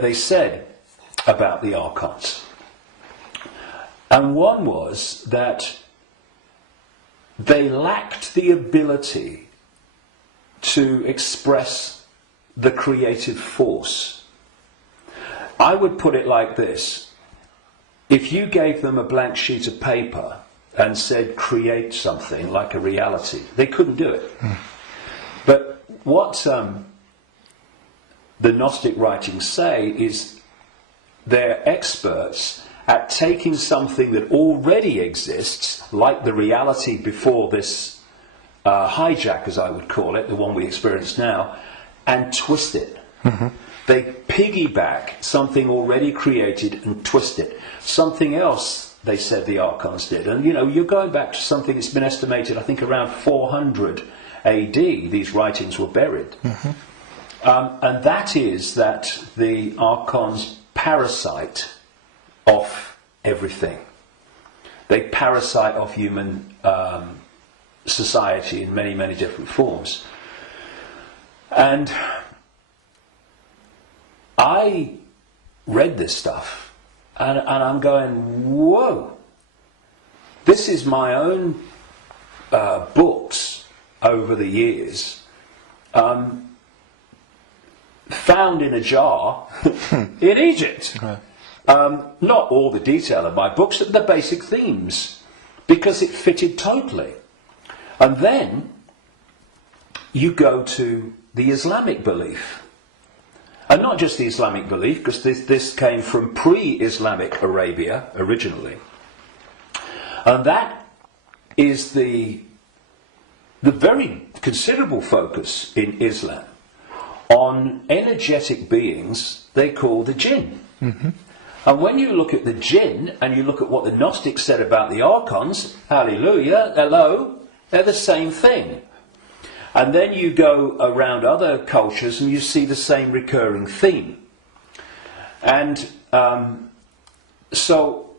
they said about the archons. And one was that they lacked the ability to express the creative force. I would put it like this. If you gave them a blank sheet of paper and said, create something like a reality, they couldn't do it. But what the Gnostic writings say is they're experts at taking something that already exists, like the reality before this hijack, as I would call it, the one we experience now, and twist it. They piggyback something already created and twist it. Something else, they said the archons did. And you know, you're going back to something that's been estimated, I think, around 400 AD, these writings were buried. And that is that the archons parasite off everything. They parasite off human society in many, many different forms. And I read this stuff and I'm going, whoa, this is my own books over the years, found in a jar in Egypt. Not all the detail of my books, but the basic themes, because it fitted totally. And then you go to the Islamic belief. And not just the Islamic belief, because this came from pre-Islamic Arabia originally. And that is the very considerable focus in Islam on energetic beings they call the jinn. And when you look at the jinn and you look at what the Gnostics said about the archons, hallelujah, hello, they're the same thing. And then you go around other cultures and you see the same recurring theme. And so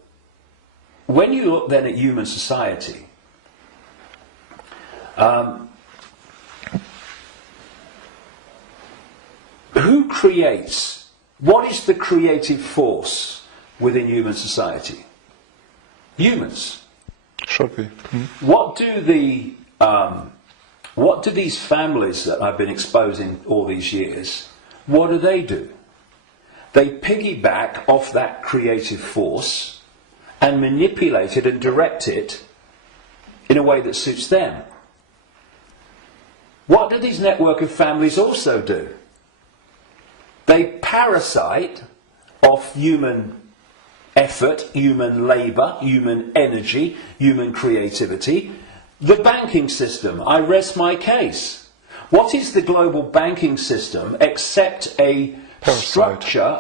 when you look then at human society, who creates? What is the creative force within human society? Humans. Should be. What do these families that I've been exposing all these years, what do? They piggyback off that creative force and manipulate it and direct it in a way that suits them. What do these network of families also do? They parasite off human effort, human labour, human energy, human creativity. The banking system, I rest my case. What is the global banking system except a structure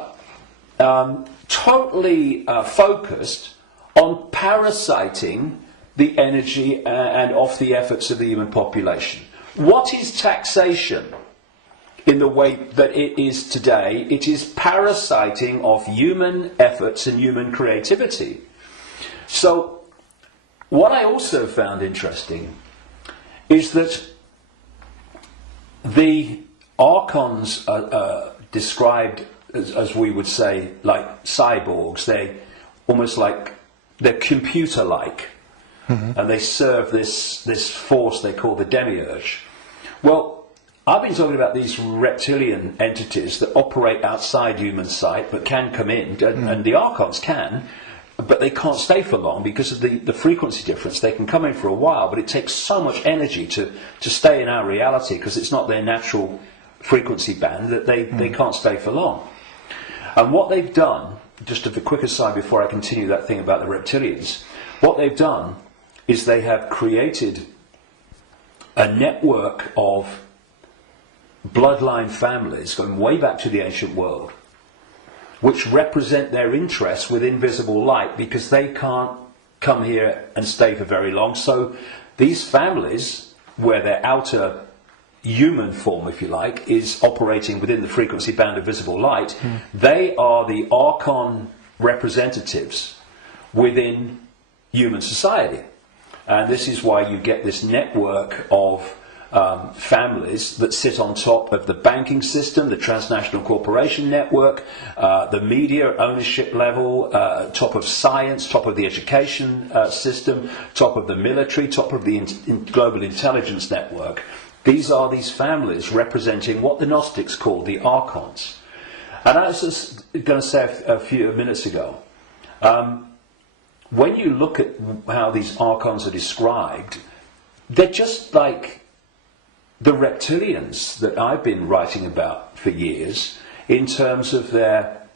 totally focused on parasiting the energy and off the efforts of the human population? What is taxation in the way that it is today? It is parasiting of human efforts and human creativity. So what I also found interesting is that the archons are described as we would say, like cyborgs. They almost like, they're computer-like. And they serve this force they call the demiurge. Well, I've been talking about these reptilian entities that operate outside human sight but can come in, and the archons can, but they can't stay for long because of the frequency difference. They can come in for a while, but it takes so much energy to stay in our reality because it's not their natural frequency band that they can't stay for long. And what they've done, just a quick aside before I continue that thing about the reptilians, what they've done is they have created a network of bloodline families going way back to the ancient world, which represent their interests with invisible light because they can't come here and stay for very long. So these families, where their outer human form, if you like, is operating within the frequency band of visible light, they are the archon representatives within human society. And this is why you get this network of families that sit on top of the banking system, the transnational corporation network, the media ownership level, top of science, top of the education system, top of the military, top of the global intelligence network. These are these families representing what the Gnostics call the archons. And I was just going to say a few minutes ago, when you look at how these archons are described, they're just like the reptilians that I've been writing about for years, in terms of their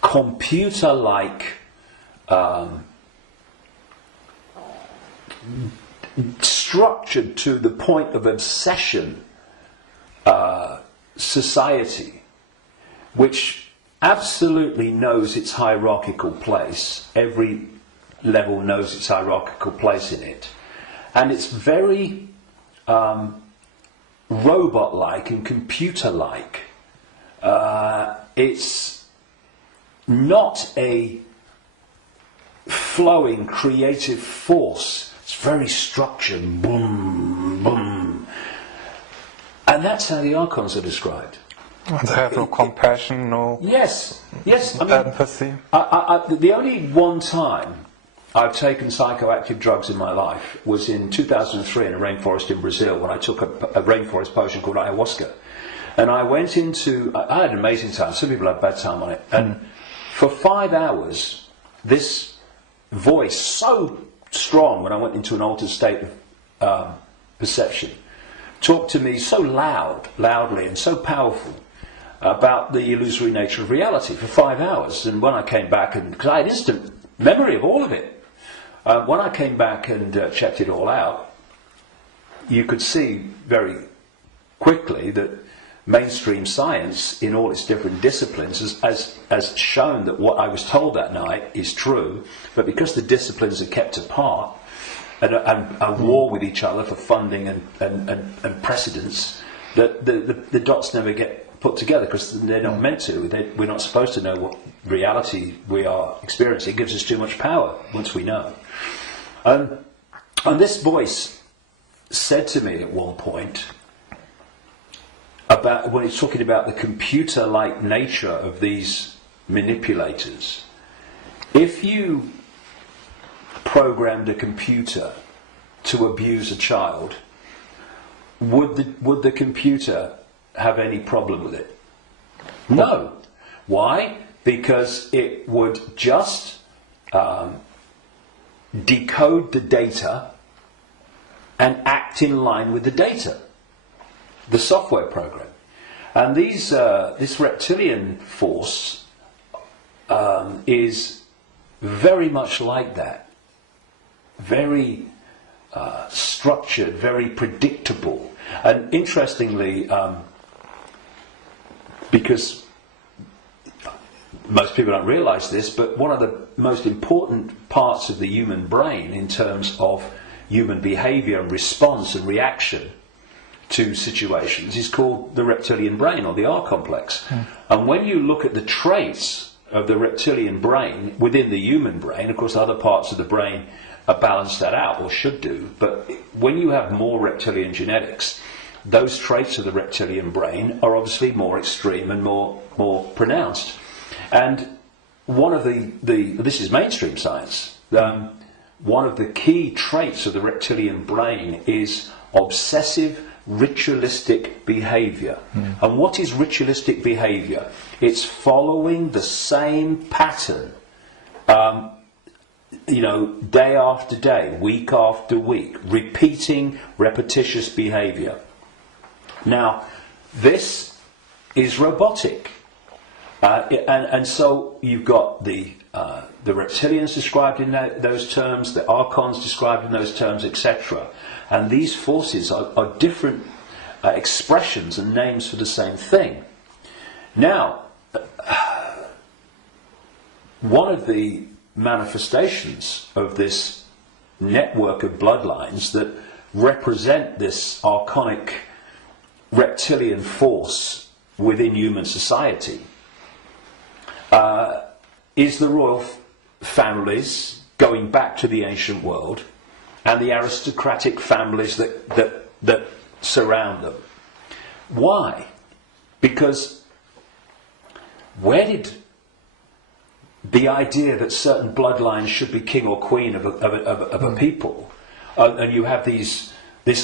computer-like structured to the point of obsession society, which absolutely knows its hierarchical place. Every level knows its hierarchical place in it. And it's very robot-like and computer-like. It's not a flowing creative force. It's very structured. Boom, boom. And that's how the archons are described. They have no compassion, no yes. I mean, empathy. The only one time I've taken psychoactive drugs in my life was in 2003 in a rainforest in Brazil, when I took a rainforest potion called ayahuasca. And I went into, I had an amazing time. Some people have bad time on it. And for 5 hours, this voice, so strong when I went into an altered state of perception, talked to me so loudly and so powerful about the illusory nature of reality for 5 hours. And when I came back, and because I had instant memory of all of it, when I came back and checked it all out, you could see very quickly that mainstream science, in all its different disciplines, has shown that what I was told that night is true, but because the disciplines are kept apart and are war with each other for funding and precedence, that the dots never get put together, because they're not meant to. We're not supposed to know what reality we are experiencing. It gives us too much power once we know. And this voice said to me at one point, about when he's talking about the computer-like nature of these manipulators, if you programmed a computer to abuse a child, would the computer have any problem with it? No. Why? Because it would just decode the data and act in line with the data, the software program. And this reptilian force is very much like that. Very structured, very predictable. And interestingly, because most people don't realise this, but one of the most important parts of the human brain in terms of human behaviour and response and reaction to situations is called the reptilian brain, or the R complex. And when you look at the traits of the reptilian brain within the human brain, of course other parts of the brain balance that out, or should do, but when you have more reptilian genetics, those traits of the reptilian brain are obviously more extreme and more pronounced. And one of this is mainstream science, one of the key traits of the reptilian brain is obsessive ritualistic behaviour. And what is ritualistic behaviour? It's following the same pattern, day after day, week after week, repeating repetitious behaviour. Now, this is robotic, and so you've got the reptilians described in those terms, the archons described in those terms, etc. And these forces are different expressions and names for the same thing. Now, one of the manifestations of this network of bloodlines that represent this archonic reptilian force within human society is the royal families going back to the ancient world, and the aristocratic families that surround them. Why? Because where did the idea that certain bloodlines should be king or queen of a people, and you have this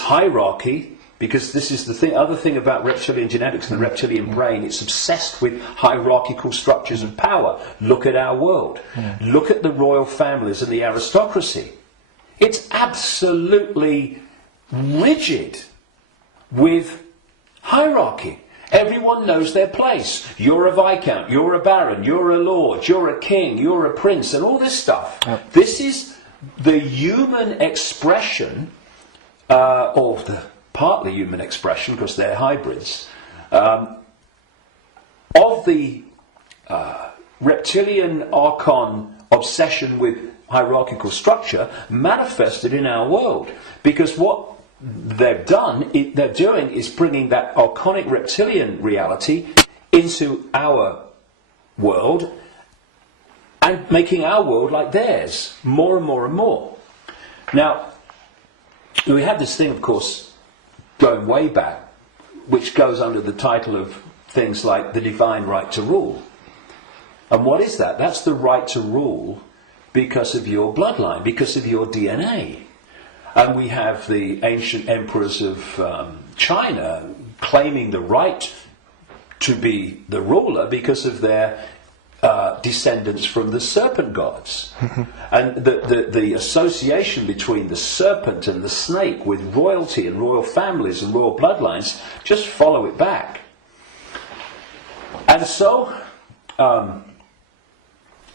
hierarchy, because this is the other thing about reptilian genetics and the reptilian brain, it's obsessed with hierarchical structures of power. Look at our world. Look at the royal families and the aristocracy. It's absolutely rigid with hierarchy. Everyone knows their place. You're a viscount, you're a baron, you're a lord, you're a king, you're a prince, and all this stuff. Yep. This is the human expression, or the partly human expression, because they're hybrids, of the reptilian archon obsession with hierarchical structure manifested in our world. Because what they're doing is bringing that archonic reptilian reality into our world and making our world like theirs, more and more and more. Now, we have this thing, of course, going way back, which goes under the title of things like the divine right to rule. And what is that? That's the right to rule because of your bloodline, because of your DNA. And we have the ancient emperors of China claiming the right to be the ruler because of their descendants from the serpent gods. And the association between the serpent and the snake with royalty and royal families and royal bloodlines, just follow it back. And so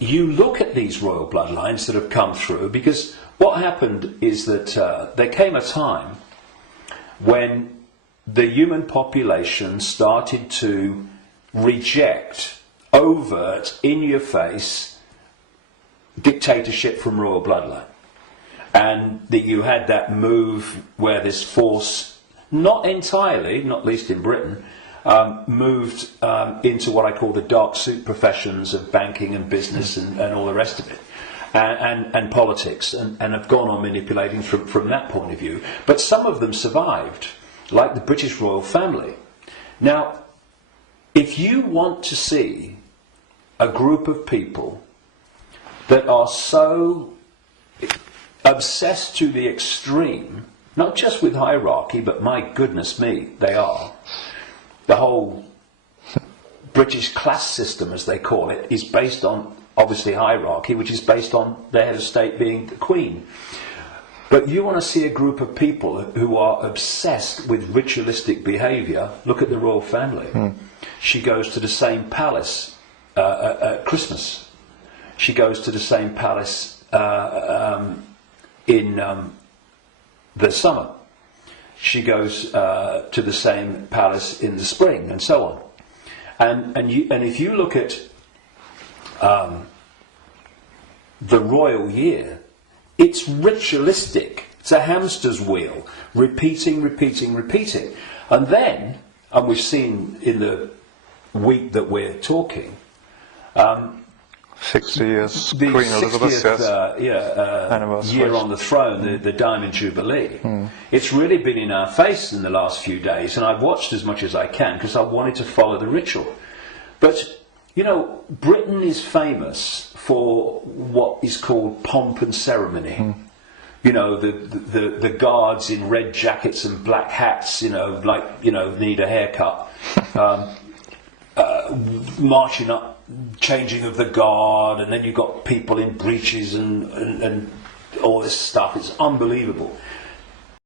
you look at these royal bloodlines that have come through, because what happened is that there came a time when the human population started to reject overt, in-your-face dictatorship from royal bloodline. And that you had that move where this force, not entirely, not least in Britain, moved into what I call the dark suit professions of banking and business and all the rest of it. And politics, and have gone on manipulating from that point of view. But some of them survived, like the British royal family. Now, if you want to see a group of people that are so obsessed to the extreme, not just with hierarchy, but my goodness me, they are. The whole British class system, as they call it, is based on, obviously, hierarchy, which is based on the head of state being the Queen. But you want to see a group of people who are obsessed with ritualistic behaviour. Look at the royal family. She goes to the same palace at Christmas. She goes to the same palace in the summer. She goes to the same palace in the spring, and so on. And if you look at the royal year, it's ritualistic. It's a hamster's wheel, repeating. And then, and we've seen in the week that we're talking, 60 years, the Queen Elizabeth, 60th year on the throne, the Diamond Jubilee. It's really been in our face in the last few days, and I've watched as much as I can because I wanted to follow the ritual. But, you know, Britain is famous for what is called pomp and ceremony. You know, the guards in red jackets and black hats, you know, like, you know, need a haircut. Marching up, changing of the guard, and then you've got people in breeches and all this stuff. It's unbelievable.